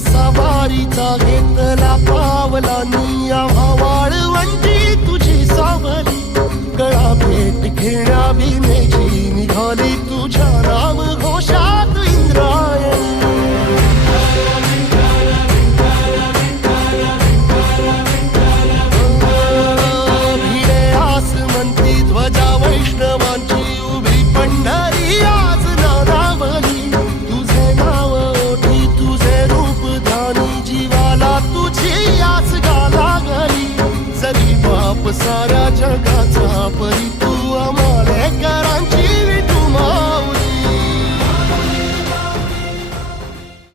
सवारीचा घेतला पावलानी वाळवंटी तुझी सावली. गळा भेट घेण्या बिने ताप साऱ्या जगाचा